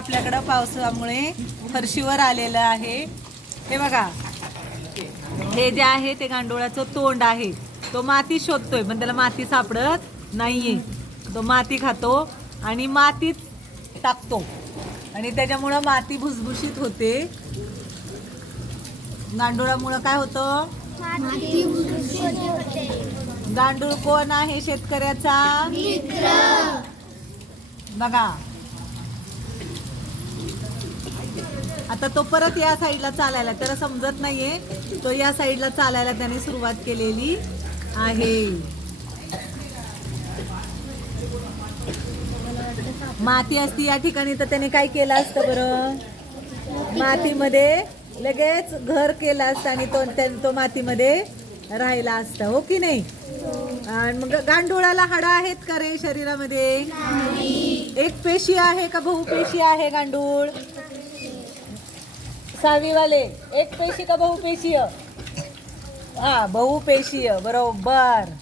आपल्याकडं पावसामुळे फरशीवर आलेलं आहे. हे बघा. हे जे आहे ते गांडोळाचं तोंड आहे. तो माती शोधतोय पण त्याला माती सापडत नाहीये. तो माती खातो आणि मातीत टाकतो. आणि त्याच्यामुळं माती भुसभुशीत होते. गांडोळामुळं काय होतं? गांडूळ कोण आहे शेतकऱ्याचा? बघा. आता तो परत या साईडला चालायला त्याला समजत नाहीये. तो या साईडला चालायला त्याने सुरुवात केलेली आहे. माती असती या ठिकाणी तर त्याने काय केलं असतं बरं? मातीमध्ये लगेच घर केलं असतं आणि तो त्या- तो मातीमध्ये राहिला असतं. हो की नाही? आणि मग गांडोळाला हाडं आहेत का रे शरीरामध्ये? एक पेशी आहे का बहुपेशी आहे गांडूळ? सहावीवाले एक पेशी का बहुपेशीय? हा बहुपेशीय बरोबर.